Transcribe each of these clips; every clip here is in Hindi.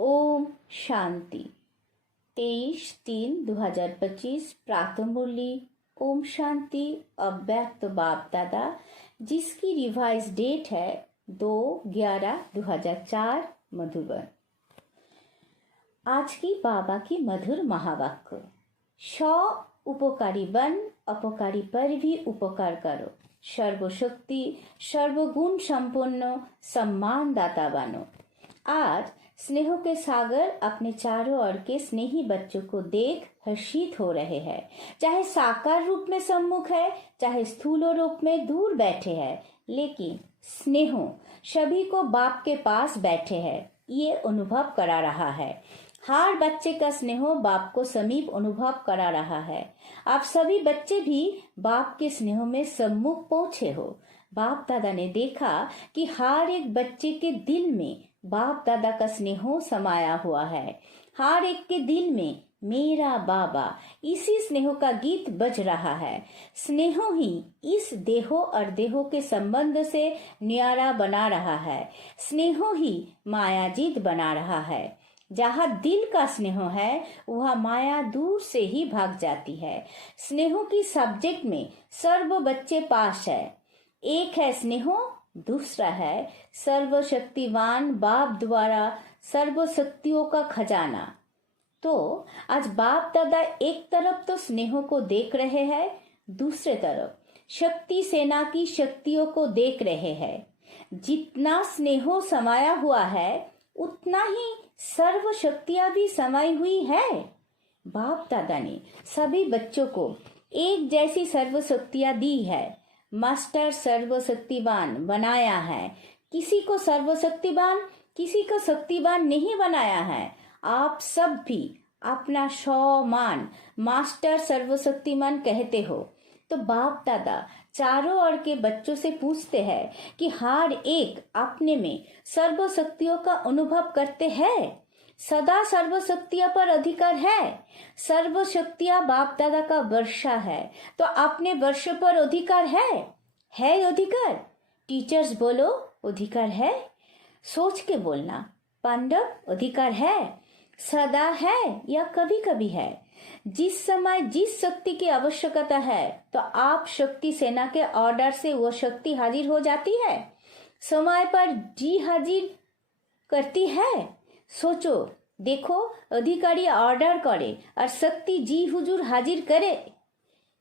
ओम शांति 23/3/2025 प्रातः मुरली। ओम शांति अव्यक्त बाप दादा, जिसकी रिवाइज डेट है 2/11/2004 मधुबन। आज की बाबा की मधुर महावाक्य। 100 उपकारी बन, अपकारी पर भी उपकार करो। सर्वशक्ति सर्वगुण संपन्न सम्मानदाता बनो। आज स्नेह के सागर अपने चारों ओर के स्नेही बच्चों को देख हर्षित हो रहे हैं। चाहे साकार रूप में सम्मुख है, चाहे स्थूल रूप में दूर बैठे हैं, लेकिन स्नेह सभी को बाप के पास बैठे हैं, ये अनुभव करा रहा है। हर बच्चे का स्नेह बाप को समीप अनुभव करा रहा है। आप सभी बच्चे भी बाप के स्नेह में सम्मुख पहुंचे हो। बाप दादा ने देखा कि हर एक बच्चे के दिल में बाप दादा का स्नेह समाया हुआ है। हर एक के दिल में मेरा बाबा, इसी स्नेह का गीत बज रहा है। स्नेह ही इस देहो और देहो के संबंध से न्यारा बना रहा है। स्नेह ही मायाजीत बना रहा है। जहाँ दिल का स्नेह है, वह माया दूर से ही भाग जाती है। स्नेह की सब्जेक्ट में सर्व बच्चे पास है। एक है स्नेह, दूसरा है सर्वशक्तिवान बाप द्वारा सर्व शक्तियों का खजाना। तो आज बाप दादा एक तरफ तो स्नेह को देख रहे हैं, दूसरे तरफ शक्ति सेना की शक्तियों को देख रहे हैं। जितना स्नेह समाया हुआ है, उतना ही सर्व शक्तियां भी समाई हुई है। बाप दादा ने सभी बच्चों को एक जैसी सर्व शक्तियां दी है। मास्टर सर्वशक्तिवान बनाया है। किसी को सर्वशक्तिवान, किसी को शक्तिवान नहीं बनाया है। आप सब भी अपना मान मास्टर सर्वशक्तिमान कहते हो। तो बाप दादा चारों ओर के बच्चों से पूछते हैं कि हर एक अपने में सर्व शक्तियों का अनुभव करते हैं। सदा सर्व शक्तियों पर अधिकार है। सर्व शक्तियां बाप दादा का वर्षा है, तो अपने वर्ष पर अधिकार है अधिकार। टीचर्स बोलो अधिकार है। सोच के बोलना, पांडव अधिकार है। सदा है या कभी कभी है। जिस समय जिस शक्ति की आवश्यकता है, तो आप शक्ति सेना के ऑर्डर से वो शक्ति हाजिर हो जाती है। समय पर जी हाजिर करती है। सोचो, देखो, अधिकारी ऑर्डर करे और शक्ति जी हुजूर हाजिर करे।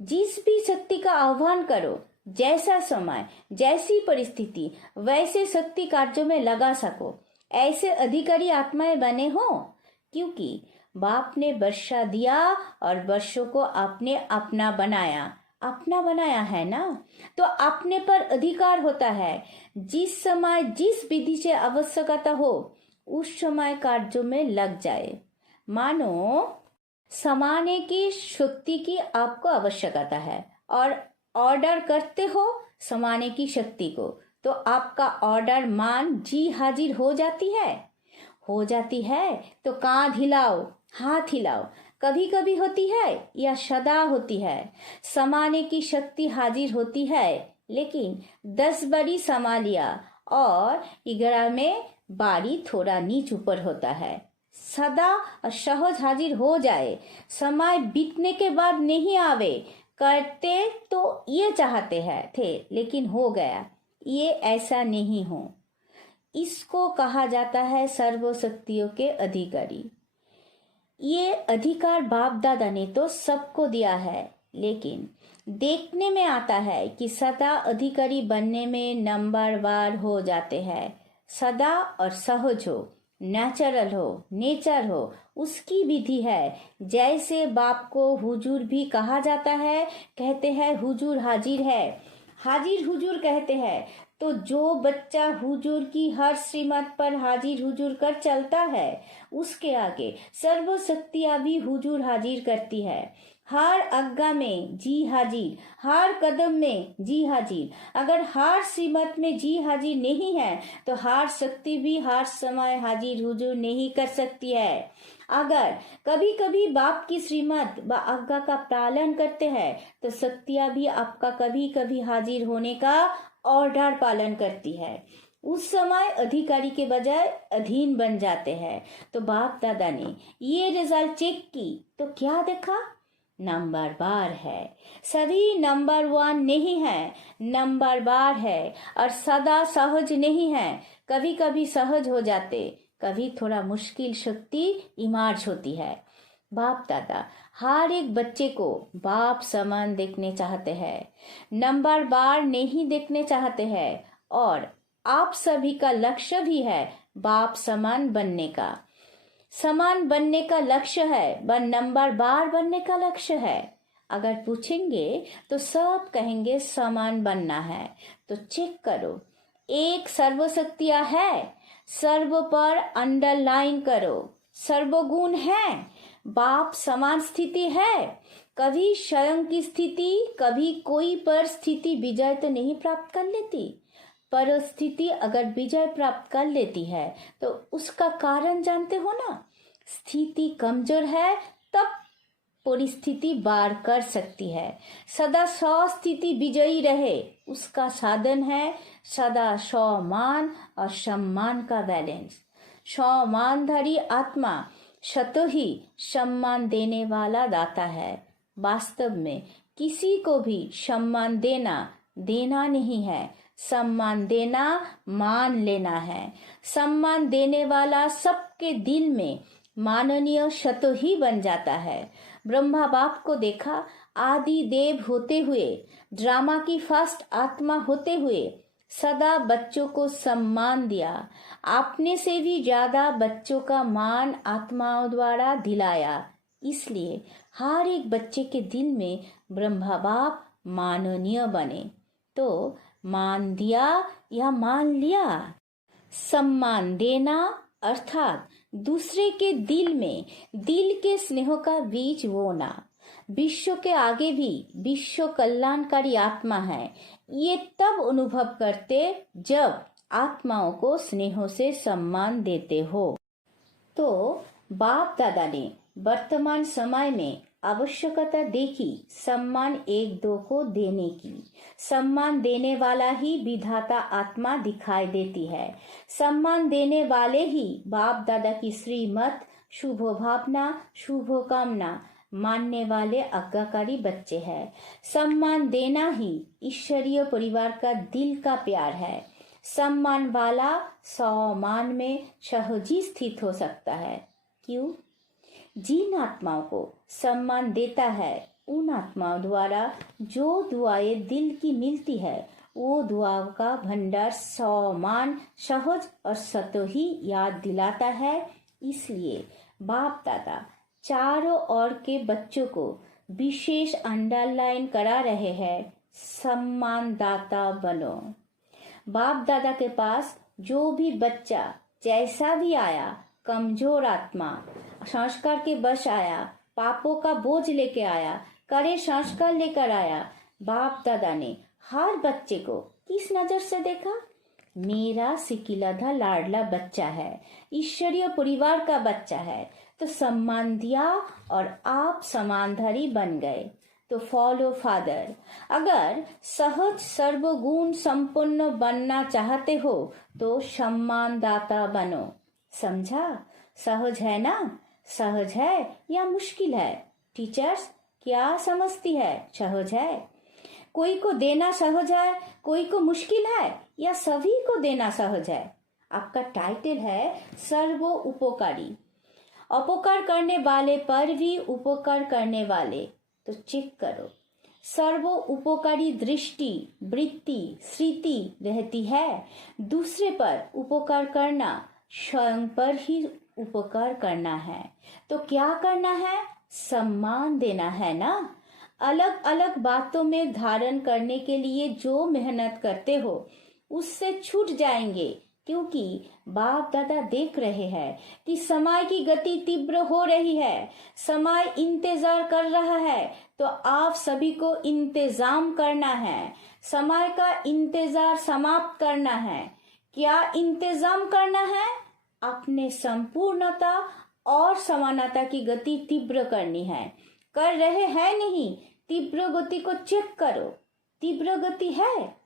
जिस भी शक्ति का आह्वान करो, जैसा समय जैसी परिस्थिति, वैसे शक्ति कार्यों में लगा सको, ऐसे अधिकारी आत्माएं बने हो। क्योंकि बाप ने वर्षा दिया और वर्षों को आपने अपना बनाया है ना, तो अपने पर अधिकार होता है। जिस समय जिस विधि से आवश्यकता हो, उस समय कार्यों में लग जाए। मानो समाने की शक्ति की आपको आवश्यकता है और ऑर्डर करते हो समाने की शक्ति को, तो आपका ऑर्डर मान जी हाजिर हो जाती है। तो कांध हिलाओ, हाथ हिलाओ। कभी कभी होती है या सदा होती है। समाने की शक्ति हाजिर होती है, लेकिन 10 बारी समा लिया और 11 में बारी थोड़ा नीच ऊपर होता है। सदा और सहज हाजिर हो जाए, समय बीतने के बाद नहीं आवे। करते तो ये चाहते हैं थे, लेकिन हो गया, ये ऐसा नहीं हो। इसको कहा जाता है सर्व शक्तियों के अधिकारी। ये अधिकार बाप दादा ने तो सबको दिया है, लेकिन देखने में आता है कि सदा अधिकारी बनने में नंबरवार हो जाते हैं। सदा और सहज हो, नेचुरल हो, नेचर हो, उसकी विधि है। जैसे बाप को हुजूर भी कहा जाता है, कहते हैं हुजूर हाजिर है, हाजिर हुजूर कहते हैं। तो जो बच्चा हुजूर की हर श्रीमत पर हाजिर हुजूर कर चलता है, उसके आगे सर्व शक्तियां भी हुजूर हाजिर करती है। हर आज्ञा में जी हाजिर, हर कदम में जी हाजिर। अगर हर श्रीमत में जी हाजिर नहीं है, तो हर शक्ति भी हर समय हाजिर हुजूर नहीं कर सकती है। अगर कभी कभी बाप की श्रीमत व आज्ञा का पालन करते हैं, तो शक्तियां भी आपका कभी कभी हाजिर होने का ऑर्डर पालन करती है। उस समय अधिकारी के बजाय अधीन बन जाते हैं। तो बाप दादा ने ये रिजल्ट चेक की तो क्या देखा? नंबर बार है। सभी नंबर 1 नहीं है, नंबर बार है। और सदा सहज नहीं है, कभी कभी सहज हो जाते, कभी थोड़ा मुश्किल शक्ति इमर्ज होती है। बाप दादा हर एक बच्चे को बाप समान देखने चाहते हैं, नंबर बार नहीं देखने चाहते हैं। और आप सभी का लक्ष्य भी है बाप समान बनने का। समान बनने का लक्ष्य है, व नंबर बार बनने का लक्ष्य है। अगर पूछेंगे तो सब कहेंगे समान बनना है। तो चेक करो, एक सर्वशक्तियां है, सर्व पर अंडरलाइन करो। सर्वगुण है, बाप समान स्थिति है। कभी स्वयं की स्थिति, कभी कोई परिस्थिति विजय तो नहीं प्राप्त कर लेती। परिस्थिति अगर विजय प्राप्त कर लेती है तो उसका कारण जानते हो ना? स्थिति कमजोर है तब परिस्थिति वार कर सकती है। सदा स्थिति विजयी रहे उसका साधन है सदा स्वमान और सम्मान का बैलेंस। सम्मानधारी आत्मा स्वतः ही सम्मान देने वाला दाता है। वास्तव में किसी को भी सम्मान देना नहीं है, सम्मान देना मान लेना है। सम्मान देने वाला सबके दिल में माननीय स्वतः ही बन जाता है। ब्रह्मा बाप को देखा, आदि देव होते हुए, ड्रामा की फर्स्ट आत्मा होते हुए सदा बच्चों को सम्मान दिया। आपने से भी ज्यादा बच्चों का मान आत्माओं द्वारा दिलाया। इसलिए हर एक बच्चे के दिल में ब्रह्मा बाप माननीय बने। तो मान दिया या मान लिया? सम्मान देना अर्थात दूसरे के दिल में दिल के स्नेह का बीज बोना। विश्व के आगे भी विश्व कल्याणकारी आत्मा है, ये तब अनुभव करते जब आत्माओं को स्नेह से सम्मान देते हो। तो बाप दादा ने वर्तमान समय में आवश्यकता देखी सम्मान एक दो को देने की। सम्मान देने वाला ही विधाता आत्मा दिखाई देती है। सम्मान देने वाले ही बाप दादा की श्रीमत, शुभ भावना, शुभ कामना मानने वाले आज्ञाकारी बच्चे हैं। सम्मान देना ही ईश्वरीय परिवार का दिल का प्यार है। सम्मान वाला सम्मान में सहजी स्थित हो सकता है। क्यों? जिन आत्माओं को सम्मान देता है उन आत्माओं द्वारा जो दुआएं दिल की मिलती है वो दुआओं का भंडार सम्मान सहज और स्वतः ही याद दिलाता है। इसलिए बाप दादा चारों ओर के बच्चों को विशेष अंडरलाइन करा रहे हैं, सम्मानदाता बनो। बाप दादा के पास जो भी बच्चा जैसा भी आया, कमजोर आत्मा संस्कार के बश आया, पापों का बोझ लेके आया, करे संस्कार लेकर आया, बाप दादा ने हर बच्चे को किस नजर से देखा? मेरा सिकिलाधा लाडला बच्चा है, ईश्वरीय परिवार का बच्चा है, तो सम्मान दिया और आप समानधारी बन गए। तो फॉलो फादर। अगर सहज सर्वगुण संपन्न बनना चाहते हो तो सम्मानदाता बनो। समझा? सहज है ना? सहज है या मुश्किल है? टीचर्स क्या समझती है? सहज है? कोई को देना सहज है, कोई को मुश्किल है, या सभी को देना सहज है? आपका टाइटल है सर्व उपकारी, अपकार करने वाले पर भी उपकार करने वाले। तो चेक करो, सर्व उपकारी दृष्टि, वृत्ति, स्थिति रहती है। दूसरे पर उपकार करना स्वयं पर ही उपकार करना है। तो क्या करना है? सम्मान देना है ना। अलग अलग बातों में धारण करने के लिए जो मेहनत करते हो उससे छूट जाएंगे, क्योंकि बाप दादा देख रहे हैं कि समय की गति तीव्र हो रही है, समय इंतजार कर रहा है। तो आप सभी को इंतजाम करना है, समय का इंतजार समाप्त करना है। क्या इंतजाम करना है? अपने संपूर्णता और समानता की गति तीव्र करनी है। कर रहे हैं नहीं? तीव्र गति को चेक करो, तीव्र गति है।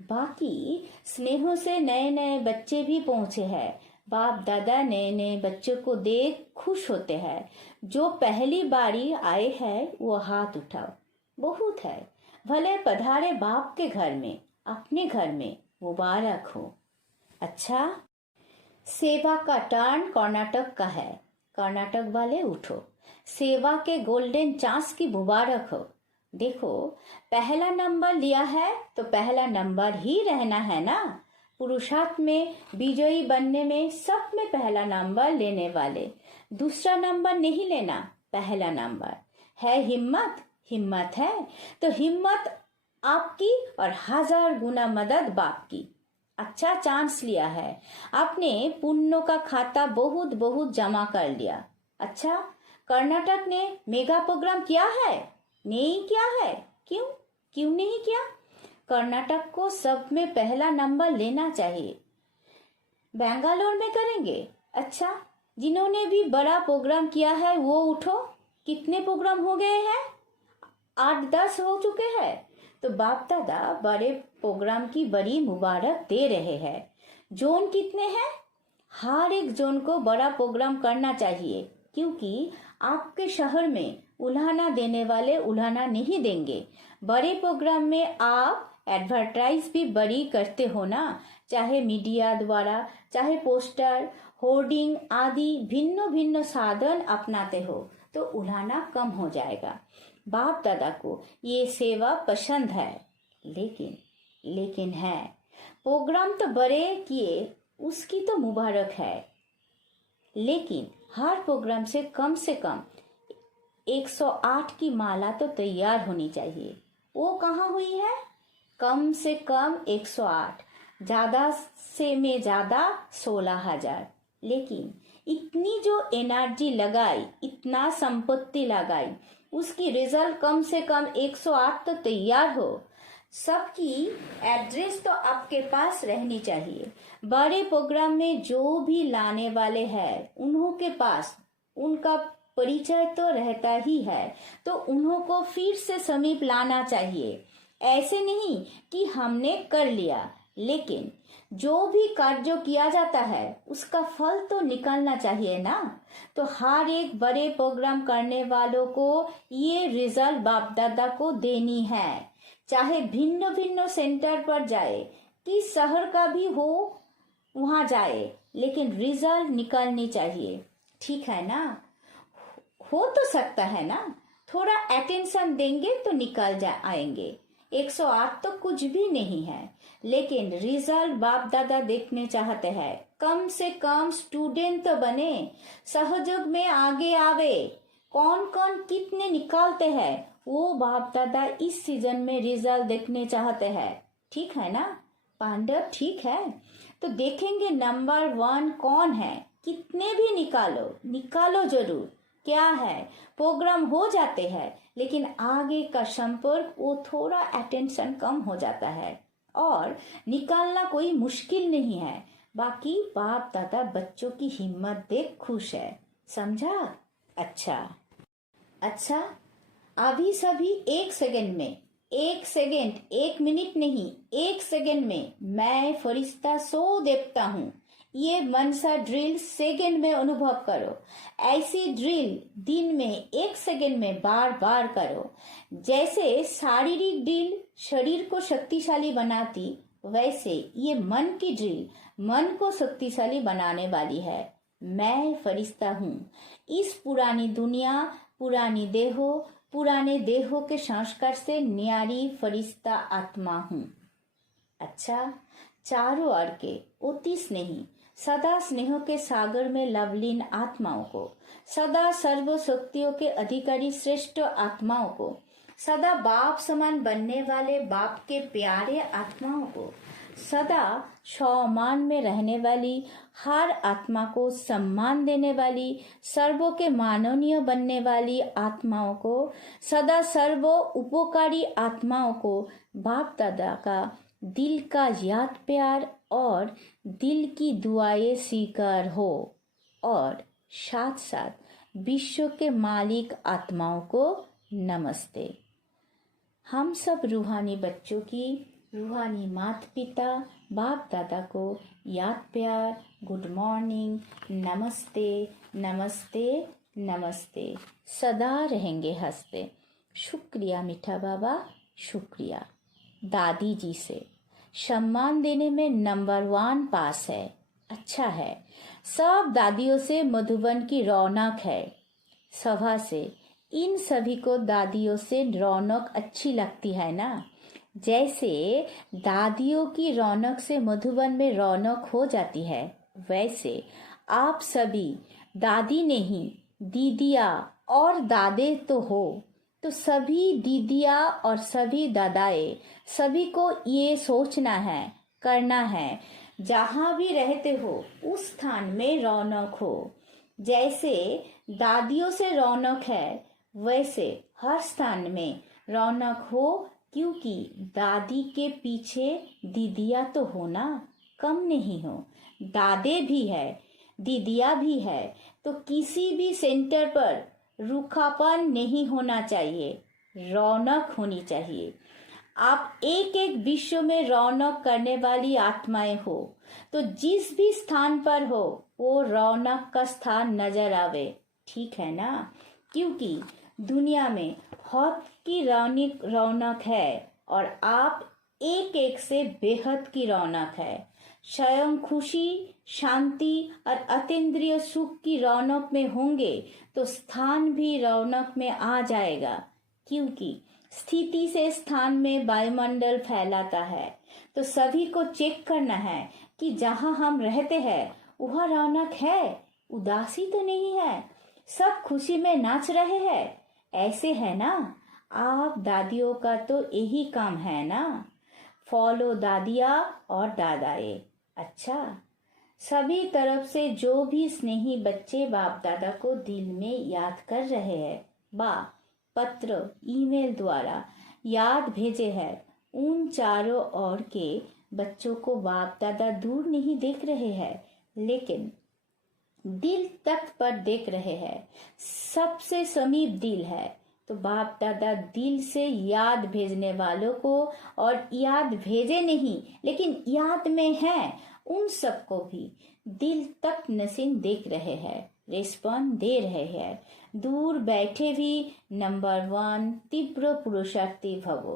बाकी स्नेहों से नए नए बच्चे भी पहुंचे हैं। बाप दादा नए नए बच्चों को देख खुश होते हैं। जो पहली बारी आए हैं वो हाथ उठाओ, बहुत है। भले पधारे बाप के घर में, अपने घर में मुबारक हो। अच्छा, सेवा का टर्न कर्नाटक का है। कर्नाटक वाले उठो, सेवा के गोल्डन चांस की मुबारक हो। देखो, पहला नंबर लिया है तो पहला नंबर ही रहना है ना। पुरुषार्थ में विजयी बनने में सब में पहला नंबर लेने वाले, दूसरा नंबर नहीं लेना, पहला नंबर है। हिम्मत, हिम्मत है तो हिम्मत आपकी और 1000 गुना मदद बाप की। अच्छा चांस लिया है आपने, पुण्यों का खाता बहुत बहुत जमा कर लिया। अच्छा, कर्नाटक ने मेगा प्रोग्राम किया है? नहीं किया है। क्यों क्यों नहीं किया? कर्नाटक को सब में पहला नंबर लेना चाहिए। बेंगालोर में करेंगे। अच्छा, जिन्होंने भी बड़ा प्रोग्राम किया है वो उठो। कितने प्रोग्राम हो गए हैं? 8-10 हो चुके हैं। तो बाप दादा बड़े प्रोग्राम की बड़ी मुबारक दे रहे हैं। जोन कितने हैं? हर एक जोन को बड़ा प्रोग्राम करना चाहिए, क्योंकि आपके शहर में उल्हाना देने वाले उल्हाना नहीं देंगे। बड़े प्रोग्राम में आप एडवर्टाइज भी बड़ी करते हो ना, चाहे मीडिया द्वारा, चाहे पोस्टर, होर्डिंग आदि भिन्न भिन्न साधन अपनाते हो तो उल्हाना कम हो जाएगा। बाप दादा को ये सेवा पसंद है, लेकिन है प्रोग्राम तो बड़े किए, उसकी तो मुबारक है, लेकिन हर प्रोग्राम से कम 108 की माला तो तैयार होनी चाहिए। वो कहाँ हुई है? कम से कम 108, ज्यादा से में ज्यादा 16,000। लेकिन इतनी जो एनर्जी लगाई, इतना संपत्ति लगाई, उसकी रिजल्ट कम से कम 108 तो तैयार हो। सबकी एड्रेस तो आपके पास रहनी चाहिए। बड़े प्रोग्राम में जो भी लाने वाले हैं उन्हों के पास उनका परिचय तो रहता ही है, तो उन्हों को फिर से समीप लाना चाहिए। ऐसे नहीं कि हमने कर लिया, लेकिन जो भी कार्य किया जाता है उसका फल तो निकलना चाहिए ना। तो हर एक बड़े प्रोग्राम करने वालों को ये रिजल्ट बाप दादा को देनी है, चाहे भिन्न भिन्न सेंटर पर जाए, किस शहर का भी हो वहां जाए, लेकिन रिजल्ट निकलनी चाहिए। ठीक है ना? हो तो सकता है ना, थोड़ा अटेंशन देंगे तो निकल आएंगे। 108 तो कुछ भी नहीं है, लेकिन रिजल्ट बाप दादा देखने चाहते हैं। कम से कम स्टूडेंट तो बने, सहयोग में आगे आवे। कौन कौन कितने निकालते हैं वो बाप दादा इस सीजन में रिजल्ट देखने चाहते हैं। ठीक है ना पांडव? ठीक है, तो देखेंगे नंबर 1 कौन है। कितने भी निकालो जरूर। क्या है, प्रोग्राम हो जाते हैं, लेकिन आगे का संपर्क वो थोड़ा अटेंशन कम हो जाता है, और निकालना कोई मुश्किल नहीं है। बाकी बाप दादा बच्चों की हिम्मत देख खुश है। समझा? अच्छा, अभी सभी 1 सेकंड में, 1 सेकंड, 1 मिनट नहीं, 1 सेकंड में मैं फरिश्ता सो देवता हूँ, ये मनसा ड्रिल सेकंड में अनुभव करो। ऐसी ड्रिल दिन में 1 सेकंड में बार बार करो। जैसे शारीरिक ड्रिल शरीर को शक्तिशाली बनाती, वैसे ये मन की ड्रिल मन को शक्तिशाली बनाने वाली है। मैं फरिश्ता हूँ। इस पुरानी दुनिया, पुराने देहों के संस्कार से न्यारी फरिश्ता आत्मा हूँ। अच्छा, चारों ओर के अति स्नेही, सदा स्नेह के सागर में लवलीन आत्माओं को, सदा सर्व शक्तियों के अधिकारी श्रेष्ठ आत्माओं को, सदा बाप समान बनने वाले बाप के प्यारे आत्माओं को, सदा सम्मान में रहने वाली हर आत्मा को सम्मान देने वाली, सर्वों के माननीय बनने वाली आत्माओं को, सदा सर्व उपकारी आत्माओं को बाप दादा का दिल का याद प्यार और दिल की दुआएं स्वीकार हो, और साथ साथ विश्व के मालिक आत्माओं को नमस्ते। हम सब रूहानी बच्चों की रूहानी माता पिता बाप दादा को याद प्यार, गुड मॉर्निंग, नमस्ते नमस्ते नमस्ते। सदा रहेंगे हंसते। शुक्रिया मीठा बाबा, शुक्रिया। दादी जी से सम्मान देने में नंबर 1 पास है। अच्छा है। सब दादियों से मधुबन की रौनक है। सभा से इन सभी को दादियों से रौनक अच्छी लगती है ना। जैसे दादियों की रौनक से मधुबन में रौनक हो जाती है, वैसे आप सभी दादी नहीं दीदिया और दादे तो हो, तो सभी दीदिया और सभी दादाए सभी को ये सोचना है, करना है, जहाँ भी रहते हो उस स्थान में रौनक हो। जैसे दादियों से रौनक है, वैसे हर स्थान में रौनक हो, क्योंकि दादी के पीछे दीदिया तो हो ना, कम नहीं हो। दादे भी है, दीदिया भी है, तो किसी भी सेंटर पर रूखापन नहीं होना चाहिए, रौनक होनी चाहिए। आप एक एक विश्व में रौनक करने वाली आत्माएं हो, तो जिस भी स्थान पर हो वो रौनक का स्थान नजर आवे, ठीक है ना। क्योंकि दुनिया में बहुत की रौनक है और आप एक एक से बेहद की रौनक है। स्वयं खुशी, शांति और अतीन्द्रिय सुख की रौनक में होंगे तो स्थान भी रौनक में आ जाएगा। क्योंकि स्थिति से स्थान में वायुमंडल फैलाता है, तो सभी को चेक करना है कि जहाँ हम रहते हैं वह रौनक है, उदासी तो नहीं है, सब खुशी में नाच रहे हैं, ऐसे है ना। आप दादियों का तो यही काम है ना, फॉलो दादिया और दादाए। अच्छा, सभी तरफ से जो भी स्नेही बच्चे बाप दादा को दिल में याद कर रहे हैं, पत्र ईमेल द्वारा याद भेजे है, उन चारों ओर के बच्चों को बाप दादा दूर नहीं देख रहे हैं, लेकिन दिल तक पर देख रहे हैं। सबसे समीप दिल है, तो बाप दादा दिल से याद भेजने वालों को, और याद भेजे नहीं लेकिन याद में है, उन सबको भी दिल तक नसीन देख रहे हैं, रिस्पॉन्ड दे रहे हैं। दूर बैठे भी नंबर 1 तीव्र पुरुषार्थी भवो।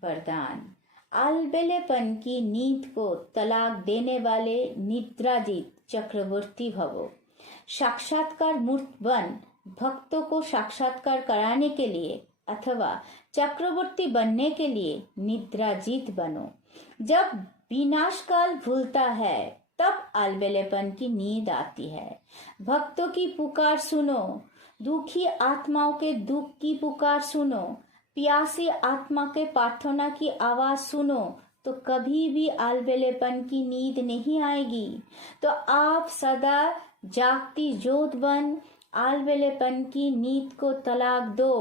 वरदान, अलबेलेपन की नींद को तलाक देने वाले निद्राजीत चक्रवर्ती भवो। साक्षात्कार मूर्त बन भक्तों को साक्षात्कार कराने के लिए अथवा चक्रवर्ती बनने के लिए निद्राजीत बनो। जब विनाशकाल भूलता है तब अलबेलेपन की नींद आती है। भक्तों की पुकार सुनो, दुखी आत्माओं के दुख की पुकार सुनो, प्यासी आत्मा के प्रार्थना की आवाज सुनो, तो कभी भी अलबेलेपन की नींद नहीं आएगी। तो आप सदा जागती ज्योत बन अलबेलेपन की नींद को तलाक दो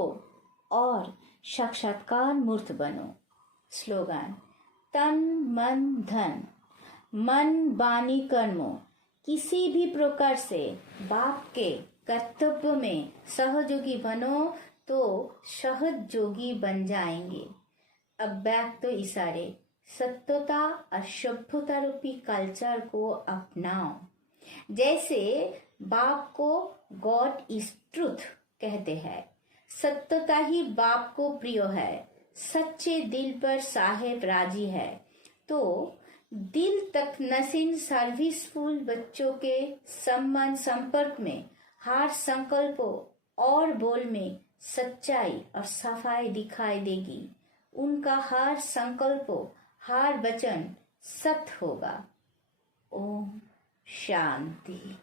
और साक्षात्कार मूर्त बनो। स्लोगन, तन मन धन, मन वाणी कर्मों किसी भी प्रकार से बाप के कर्तव्य में सहयोगी बनो तो सहयोगी बन जाएंगे। अब बैक तो इशारे, सत्यता और सभ्यता रूपी कल्चर को अपनाओ। जैसे बाप को गॉड इज ट्रूथ कहते हैं, सत्यता ही बाप को प्रिय है, सच्चे दिल पर साहेब राजी है। तो दिल तक नसीन सर्विसफुल बच्चों के सम्मान संपर्क में हर संकल्पों और बोल में सच्चाई और सफाई दिखाई देगी। उनका हर संकल्पों, हर वचन सत्य होगा। ओम शांति।